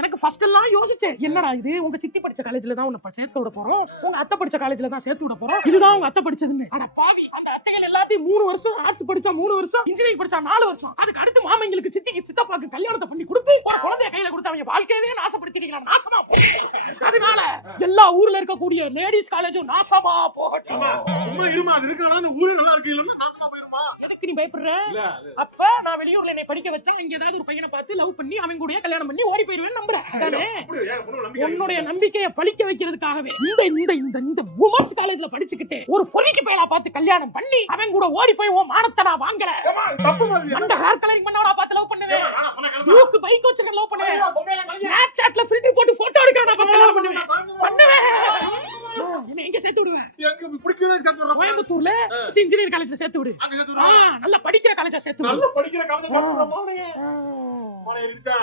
எனக்கு ஃபர்ஸ்ட் எல்லாம் யோசிச்சேன், என்னடா இது உங்க சித்தி படிச்ச காலேஜ்ல தான் உன்னை சேர்த்து விட போறோம், உங்க அத்தை படிச்ச காலேஜ்ல தான் சேர்த்து விட போறோம், இதுதான் உங்க அத்தை படிச்சதுன்னு. ஆனா பாவி, அந்த அத்தைகள் எல்லாத்தையும் 3 வருஷம் ஆர்ட்ஸ் படிச்சா 3 வருஷம், இன்ஜினியரிங் படிச்சா 4 வருஷம், அதுக்கு அடுத்து மாமங்களுக்கு சித்திக்கு சித்தப்பாக்கு கல்யாணத்தை பண்ணி கொடுத்து ஒரு குழந்தைய கையில கொடுத்து அவங்க வாழ்க்கையவே நாசப்படுத்திட்டீங்களா? நாசமா. அதனால எல்லா ஊர்ல இருக்கக்கூடிய லேடிஸ் காலேஜும் நாசமா போகட்டும். சும்மா இருமா, அது இருக்கா அந்த ஊரே நல்லா இருக்கு, இல்லன்னா நாசமா போயிருமா? எதுக்கு நீ பயப்படுற? அப்ப நான் வெளியூர்ல என்னை படிக்க வச்சா இங்க ஏதாவது ஒரு பையனை பார்த்து லவ் பண்ணி அவங்க கூட கல்யாணம் பண்ணி ஓடி போயிருவேன்னு நம்புறேன் தானே? உன்னுடைய நம்பிக்கையை பழிக்க வைக்கிறதுக்காகவே இந்த இந்த இந்த இந்த உமன்ஸ் காலேஜ்ல படிச்சுக்கிட்டு ஒரு பொறிக்கு பையனா பார்த்து கல்யாணம் பண்ணி அவன் கூட ஓடி போய் உன் மானத்தை நான் வாங்கல. அந்த ஹேர் கலரிங் பண்ணவனா பார்த்து லவ் பண்ணுவேன், யூக்கு பைக் வச்சு லவ் பண்ணுவேன், ஸ்னாப் சாட்ல ஃபில்டர் போட்டு போட்டோ எடுக்கறவனா பார்த்து கல்யாணம் பண்ணுவேன். என்ன எங்க சேர்த்து விடுவேன்? எங்க பிடிக்கவே சேர்த்து விடுறேன். கோயம்புத்தூர்ல இன்ஜினியரிங் காலேஜ்ல சேர்த்து விடு. அங்க சேர்த்து விடுறேன். நல்லா படிக்கிற காலேஜா சேர்த்து விடு. நல்லா படிக்கிற காலேஜ்ல சேர்த்து விடுறேன். மானே இருந்துச்சா?